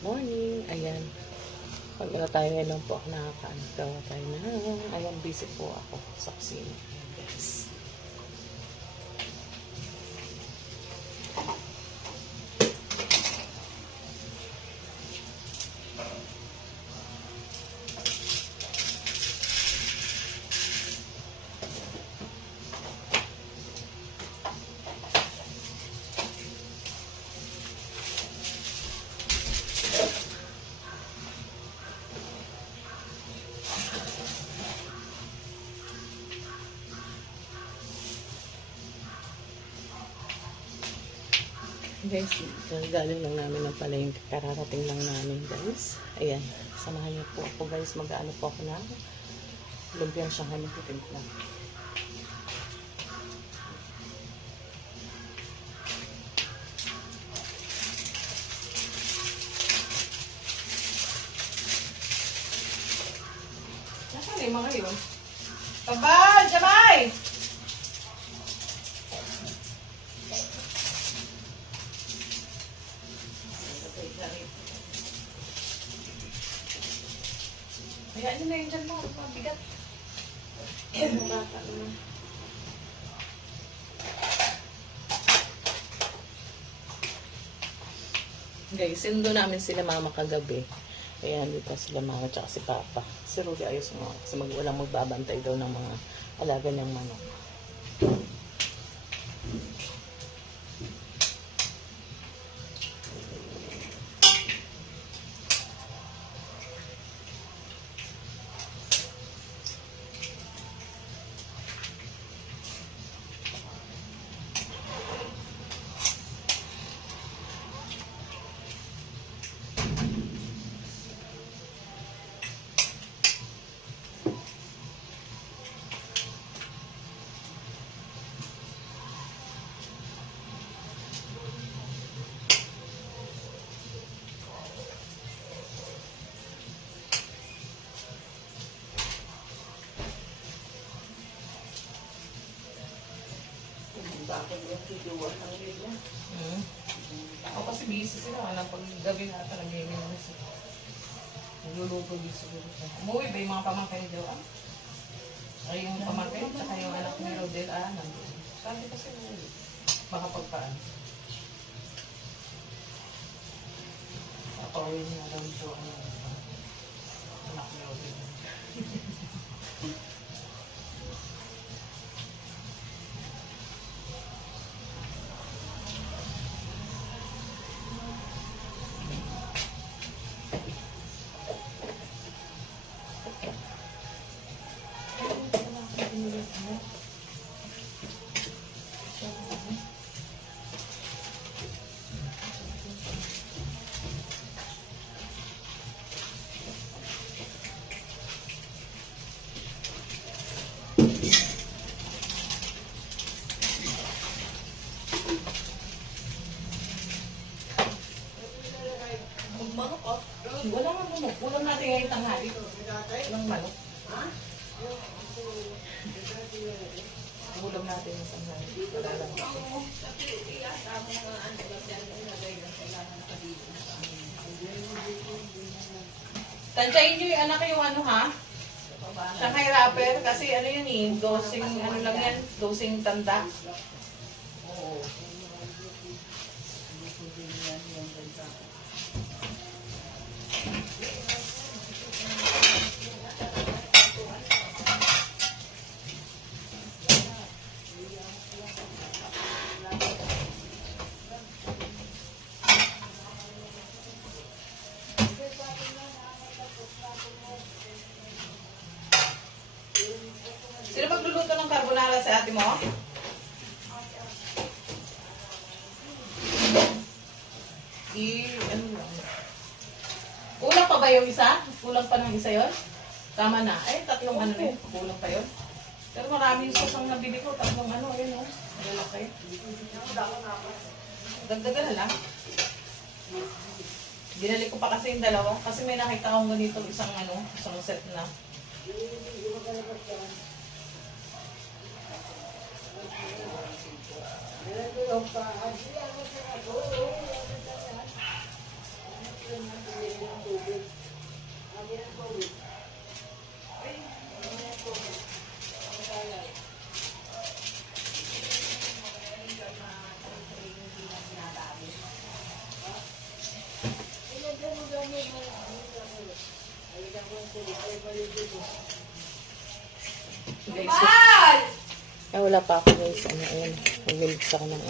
Morning. Ayan. Pag wala tayo ngayon po ako nakakaano. Gawa tayo na. Ayan, busy po ako sa kusina. Ayan, guys. Guys, galing lang namin ng palengke. Kararating lang namin, guys. Ayan, samahan niyo po ako, guys. Mag-ano po ako na lumpiang Shanghai na puting lang. Nasaan yung mga yun? Kabal! Jamay! Kaya ano na yun dyan mo, mabigat. Guys, sinundo namin sila mama kagabi. Kaya dito sila mama tsaka si papa. Si Rudy ayos mo kasi walang magbabantay daw ng mga alaga niyang manok. Bakit yung kiduwa ng nila? Ako kasi busy sila. Pag gabi na ata nag-gaming na sila. Nagluluto din siguro siya. Umuwi ba yung mga pamangkin niyo? Ay yung pamangkin, tsaka yung anak ni Rodel. Nandun. Sabi kasi umuwi. Baka pagpaan. Papawin niya lang siya anak ni Rodel. Wala nga manok. Ulam natin ngayon tanghali. Walang manok. Ulam natin yung tanghali. Wala lang. Tansyahin nyo yung anak yung ano ha? Shanghai wrapper. Kasi ano yun eh. Dosing ano lang yan. Dosing tanda. Oo. Sino magluluto ng carbonara sa ate mo? Ano lang. Kulang pa ba yung isa? Kulang pa ng isa yon? Tama na. Ay, tatlong ano rin. Kulang pa yun. Pero maraming sauce ang nabili ko. Tatlong ano, yun o. Malalaki. Dagdagan na lang. Dinali ko pa kasi yung dalawa. Kasi may nakita akong ganito isang ano, isang set na. Wala pa ako guys. Ano yun? Mag-mix ako ng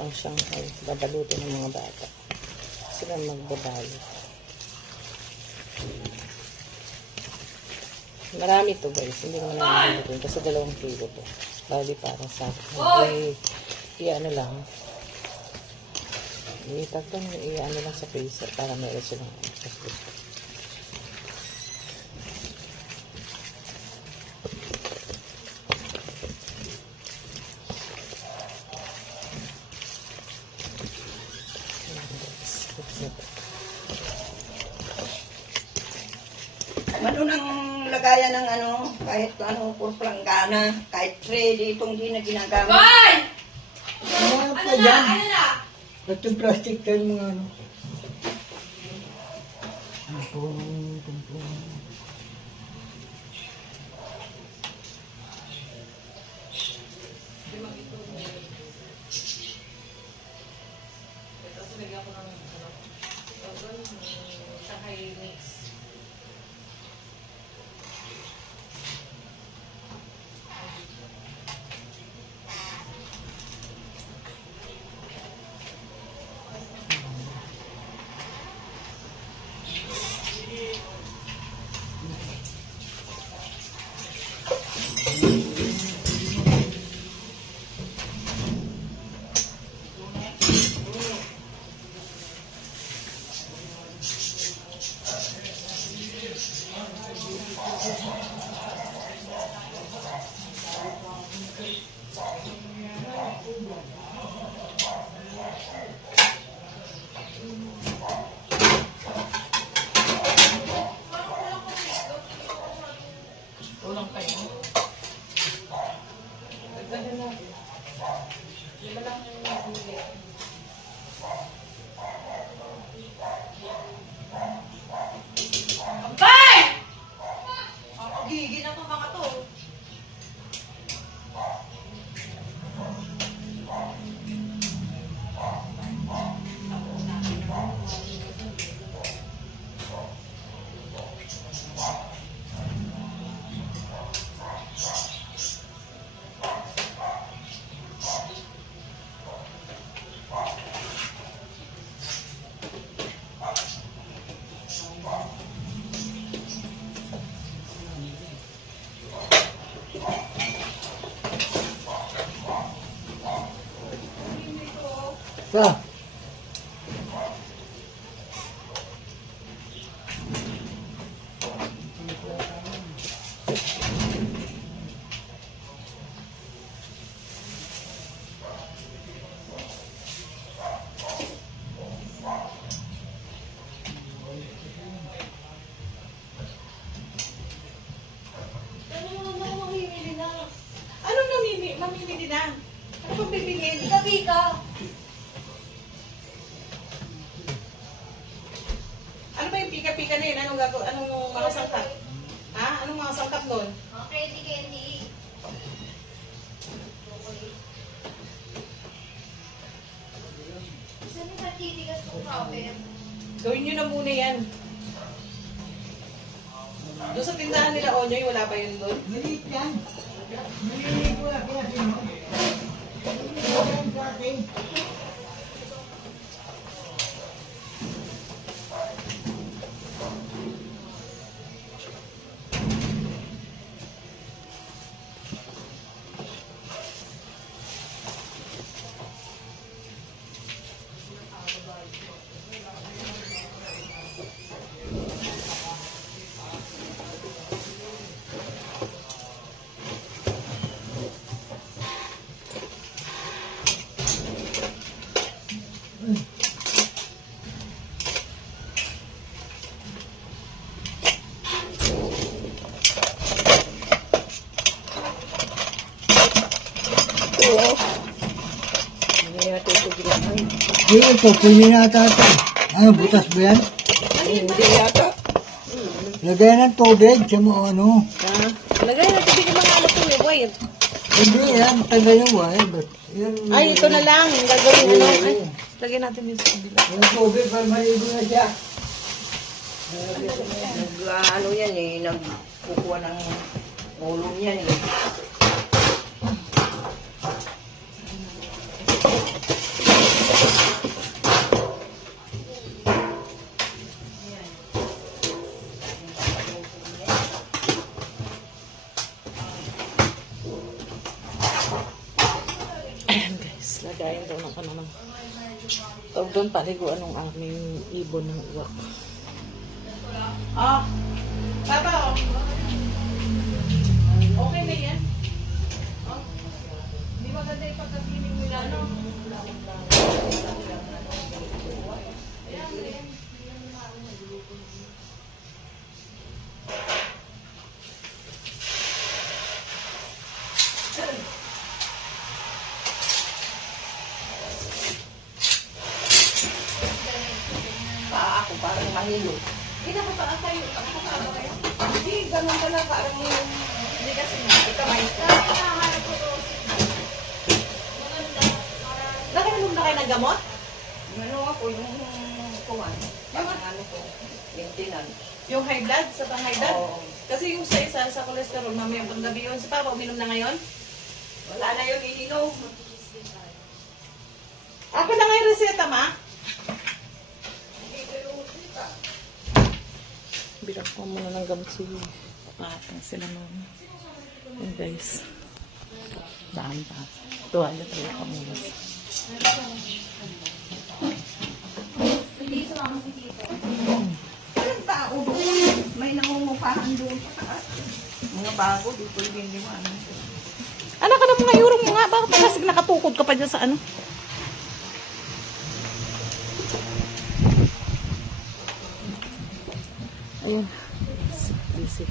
pang Shanghai. Babalutin ng mga bata. Sila magbabalot. Marami to guys. Hindi ko naman ito. Kasi 2 kilo to. Bali para sa akin. Ano lang. Ano lang sa freezer para meron silang gusto. Ano nang lagayan ng kahit pur planggana, kahit tray ditong di na ginagamit. Hoy! Ano pa dyan? Ba't yung plastic tayo mga ano? Tumpong. Tapos nilagyan ko ng Shanghai mix. Ulang pa yun. Dagdagan na. Lima lang yung nahuli. Ampay! Gigil na itong mga to. Pa! Mamimili na. Ano bang bibili? Gabi ka. Ano ba yung pika-pika na yun? Anong mga sangkap? Ha? Anong mga sangkap nun? Candy. Saan yung natitigas ng cover? Gawin nyo na muna yan. Doon sa tindahan nila Onyoy, wala pa yun doon? Maliit yan. Maliit ko na kaya sino. Maliit ko yan sa akin. Hindi natin ito ginagawa. Ito, pwede na ata ito. Ano, butas ba yan? Hindi yata. Lagay ng tubig sa mga ano. Ha? Lagay na tubig yung mga ano po eh, boy. Hindi yan, taga yung wire. Yan, Ay, ito na lang. Yung gagawin ano. Ay, lagay natin yung sa kabila. yung tubig para maligo na siya. Ano yan eh, nagkukuha ng ulong yan eh. Ayan guys, lagayin daw ng ano ng tawag doon paliguan ng aming ibon ng uwak. Ah, tata, oh. Okay na yan. Oh. Di ba ganda yung pagkapiling nila, no? Paa ako parang mahilo. Hindi na pa kayo. Nakakatawa kayo. Hindi, ganun ka lang parang yung... Hindi kasi may kamay. Nakainom na kayo ng gamot? Ano ako, yung kuwan. Parang ano ko, maintenance. Yung high blood, sa pang high blood? Oo. Kasi yung sa isa, sa cholesterol, mamaya paggabi yun. Si Papa, uminom na ngayon? Wala na yun, ininom. Ako na ngayon reseta, ma? Bilang ko muna ng gamot si patang sila mama. Ayan guys. Daan pa. Tuwala tayo ka muna. Walang tao doon. May nangungupahan doon sa taas. Mga bago, di ko yung liwanag. Anak ka ng mga yurong mo nga. Bakit kasi nakatukod ka pa dyan sa ano? Ayun. Busy.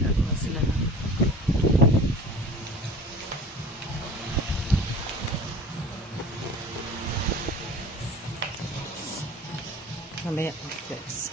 Gagawa sila na. Mamaya. Guys.